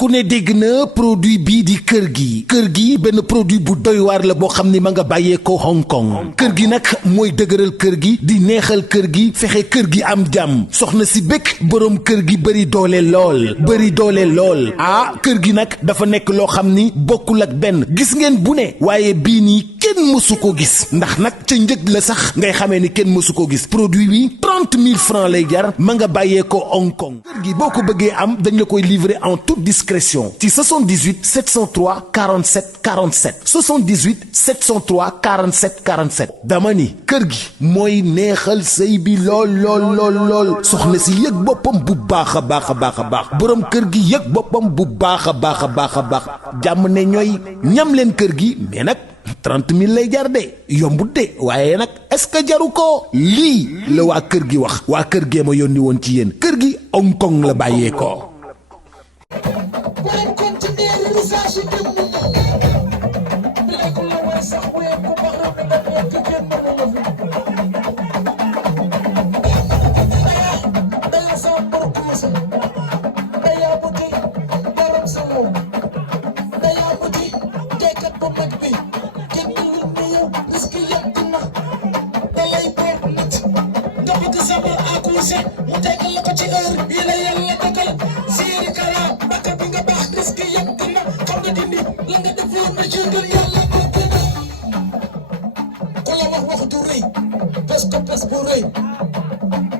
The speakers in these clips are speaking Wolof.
ku ne dégg na produit bii di kër gi benn produit bu doy waar la boo xam ni ma nga bàyyee ko Hong Kong kër gi nag mooy dëgëral kër gi di neexal kër gi fexe kër gi am jàmm soxna si bëgg boroom kër gi bëri doole lool ah kër gi nag dafa nekk loo xam ni bokkul ak benn gis ngeen bu ne waaye bii nii kenn mësu ko gis ndax nag ca njëg la sax ngay xamee ni kenn mësu ko gis produit bi 30 000 francs lay jar ma nga bàyyee ko Hong Kong kër gi boo ko bëggee am dañ la koy livrer en toute discrétion ci 78 703 47 47 78 703 47 47 dama ni kër gi mooy neexal sëy bi lool soxna si yëg boppam bu baax a baax borom kër gi yëg boppam bu baax a baax jàmm ne ñooy ñam leen kër gi mais nag 30 000 lay jar de yombut de waaye nag est-ce que jaru ko lii la waa kër gi wax waa kër gee ma yónni woon ci yéen kër gi Hong Kong la bàyyee ko.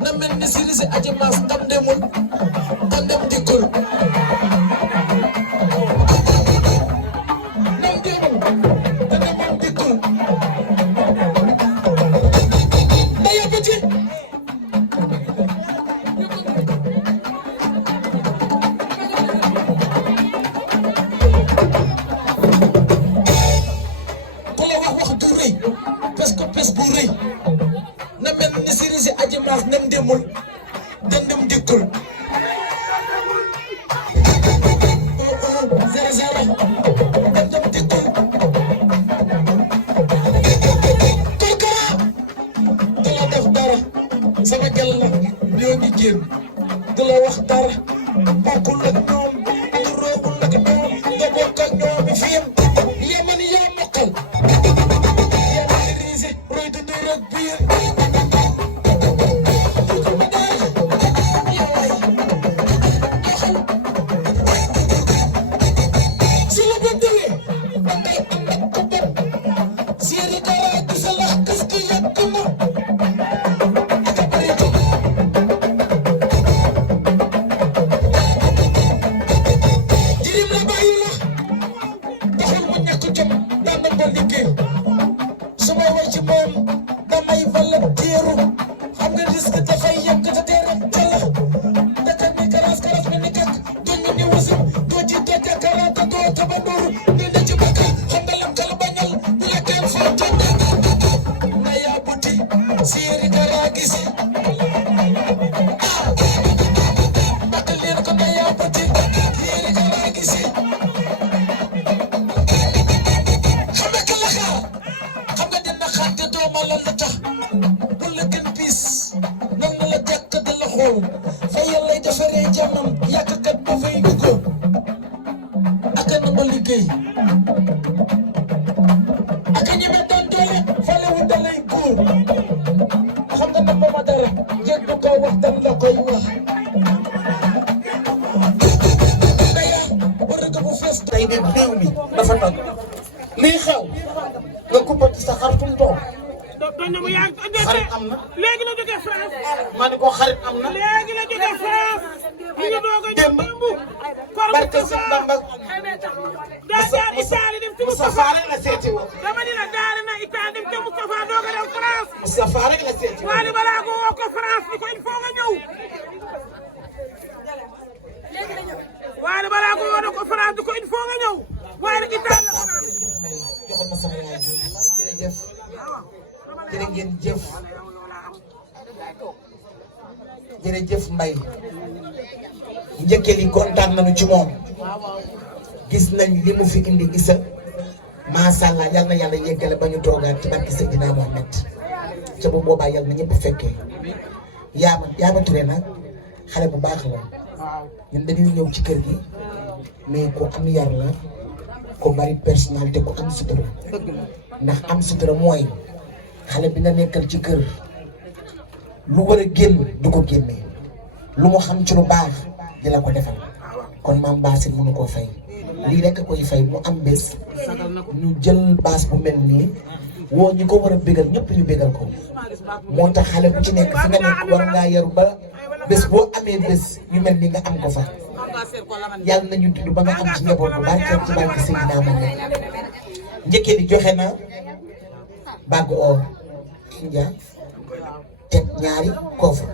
na mel ni Sirisi Aji Maas tam demul tam dem dikkul nam demul te demul dikkul da yóbbu ci ku la wax du rëy parce que pes bu rëy na mel ni Sirisi Aji Maas nam demul te dem dikkul sama gel la ñoo ngi génn du la wax dara bokkul ak ñoom du roogul ak ñoom nga bokk ak ñoom i fiim yeman yaa mokkal yaa riisi roy du dur ak biir si la ba dëgee da ngay ànd ak ko bon séeri dara du sa lax kës ki yàgg na fa yàlla defaree jàmmam yàqkat ba fay dugg ak na ma liggéey ak ñeme doon doole fale wu dalay góor xam nga nag ma dara njëg du ko wax dan la koy wax daya war nga bu fees tey de réew mi dafa tag lii xew nga kuppati sa xaritum doom xarit am na léegi la jógee France. ma ne ko xarit am na léegi la jógee France. ñu ngi doog a démb barke si Bamba daa jaar Italie dem ci Moustapha rek la seeti woon dama ni la daara na Italie dem ci Moustapha doog a dem France. Moustapha rek la seeti woon Wally balaa ko woo ko France ni ko il faut nga ñëw. Wally balaa ko woo ko France ni ko il faut nga ñëw waaye nag Italie la France. joxoon ma sama yaay jërëjëf jërë ngeen jëf jërëjëf Mbaye njëkkeel yi kontaan nañu ci moom gis nañ li mu fi indi gisa macha allah yal na yàlla yeggale ba ñu toogaat ci barke Seydina Mohamed ca bu boobaa yal na ñëpp fekkee Yaama Touré nag xale bu baax la ñun dañuy ñëw ci kër gi mais ku am yar la ku bari personnalité ku am sutura ndax am sutura mooy xale bi nga nekkal ci kër lu war a génn du ko génnee lu mu xam ci lu baax di la ko defal kon maam Basine mënu koo fay lii rekk koy fay mu am bés ñu jël baas bu mel nii woo ñi ko war a bégal ñëpp ñu bégal ko moo tax xale bu ci nekk fi nga nekk war ngaa yaru ba bés boo amee bés yu mel ni nga am ko fa yàlla nañu dund ba nga am ci njaboot bu barkeel ci barke Seydina Muhammad njëkkee di joxe na bàgg or India teg ñaari coffre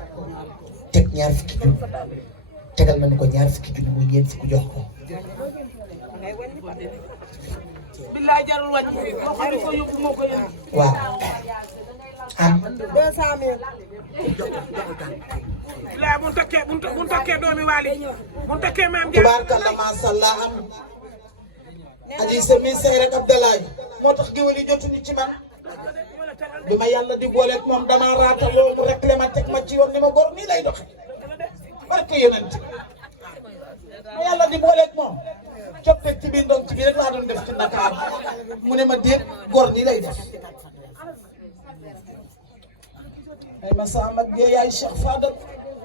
teg ñaar fukki junni tegal nañu ko ñaar fukki junni muy ñeent fukki jox ko. billaay jarul wàññi boo xam ne ko yóbbu moo ko yóbbu. waaw am. 200.000. billaay bu ñu takkee doomi waali bu ñu takkee maam Diarra. tubaarkalla macha allah am. aji sa ministère rek Abdoulaye moo tax géwél yi jotuñu ci man bi ma yàlla di booleeg moom damaa raata loolu rek le ma teg ma ci yoon ni ma góor nii lay doxe barke yonent ma yàlla di booleeg moom coppet ci biir ndong ci biir rek laa doon def ci Dakar mu ne ma déet góor nii lay def ay ma sama mag gee yaay Cheikh Fadal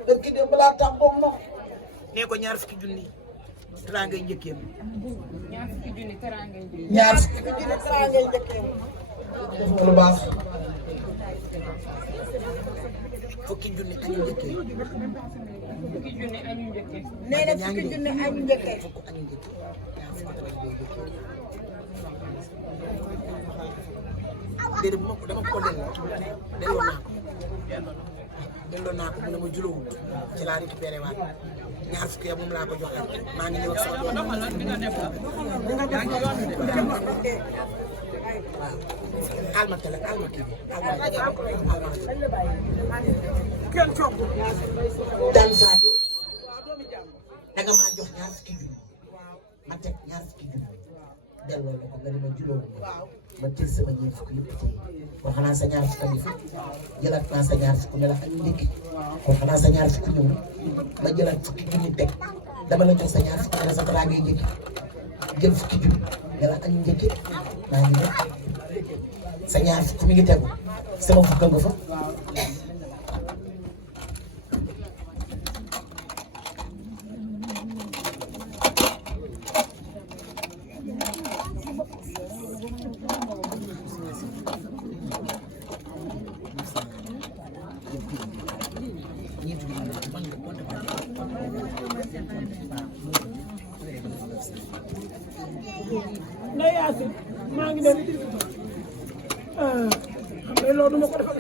dëkk ki dem balaa tam boobu moom nee ko ñaar fukki junni traa ngay njëkkee ñaar fukki junni traa ngay njëkkee def nga lu baax fukki junni añu njëkkee nee na fukki junni añu njëkkee déedéet dama ko delloo naa ko mu ne ma julowul ci laa récupéré waat ñaar fukki ya moom laa ko joxe maa ngi ñëw ak sama doom waaw alma kii bi kenn coog daan Sadio danga maa jox ñaar fukki junni ma teg ñaar fukki junni delloo la ko nga ne ma julowul ma teel sama ñeent fukki yëpp tey kon xanaa sa ñaar fukki bi fi jëlaat naa sa ñaar fukki ne la añu ndékki kon xanaa sa ñaar fukki ñëw ma jëlaat fukki junni teg dama la jox sa ñaar fukki ne la sa balaa ngay njëkki jël fukki junni ne la añu njëkki maa ngi nekk sa ñaar fukki mi ngi tegu sama fukka nga fa Ndeye Yacine maa ngi dem xam nga loolu duma ko defal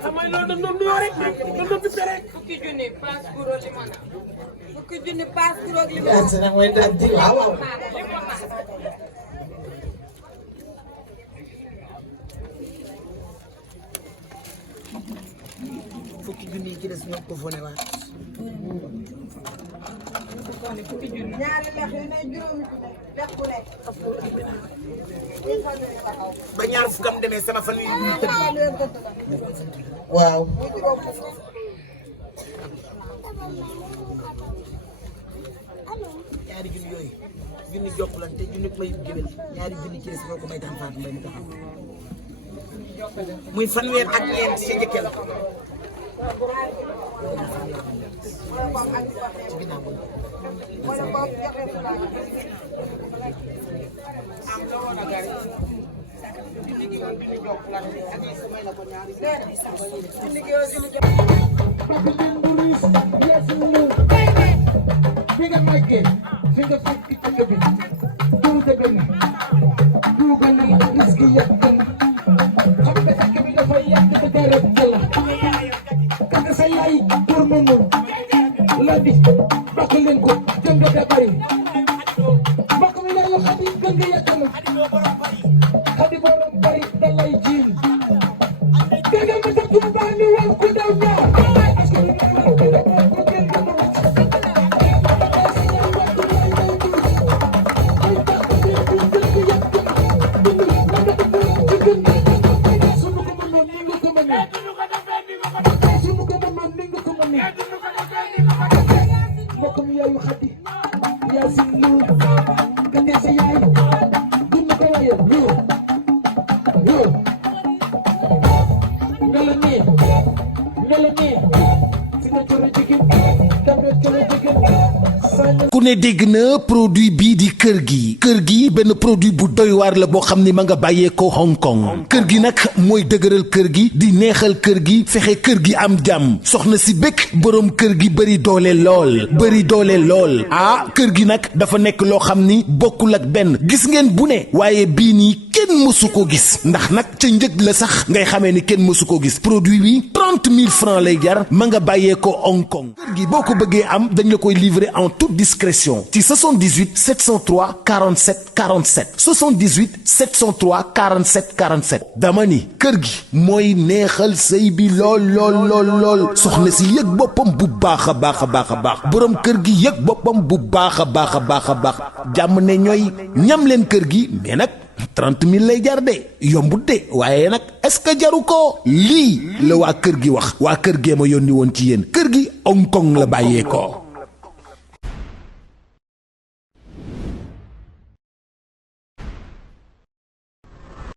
xam nga loolu dañ doon nuyoo rek dañ doon bippe rek. fukki junni paas guro limon fukki junni paas guro limon. Yacine nag mooy daal di waaw waaw. fukki junni yi ci des ñoo ko fone waat. ñaari lex yu ne juróomi lex bu nekk. ba ñaar fukkam demee sama fan yi waaw. ñaari junni yooyu junni jokkulante junni may géwél ñaari junni ci des moo ko may tax faat mbay mi taxaw muy fanweer ak ñeent ci njëkkee la ci ginnaaw Finger Mike, finger 50 to the bit. Do the gun. Do gun and risky yak gun. Come back and give it a fire to the direct killer. Kaka say I, Turmunu. Ladi, Bakalenko, Junga Dabari. Bakamila, Hadi Ganga Yakana. Hadi Boram Bari, the light jean. Gaga Matakumani, one could down now. Ask you, mbokk mi yaayu Xadi sinnu ka dee sa yaay dund ko waye yo ngala nii si na jore jigéen dama jore jigéen ku ne dégg na produit bii di kër gi benn produit bu doy waar la boo xam ni ma nga bàyyeekoo Hong Kong kër gi nag mooy dëgëral kër gi di neexal kër gi fexe kër gi am jàmm soxna si bëgg boroom kër gi bëri doole lool ah kër gi nag dafa nekk loo xam ni bokkul ak benn gis ngeen bu ne waaye bii nii kenn mësu ko gis ndax nag ca njëg la sax ngay xamee ni kenn mësu ko gis produit bi 30 000 francs lay jar ma nga bàyyeekoo Hong Kong kër gi boo ko bëggee am dañ la koy livrer en toute discrétion ci 78 703 47 47 78 703 47 47 dama ni kër gi mooy neexal sëy bi lool soxna si yëg boppam bu baax a baax boroom kër gi yëg boppam bu baax a baax jàmm ne ñooy ñam leen kër gi mais nag 30 000 lay jar de yombut de waaye nag est-ce que jaru ko lii la waa kër gi wax waa kër gee ma yónni woon ci yéen kër gi Hong Kong la bàyyeekoo.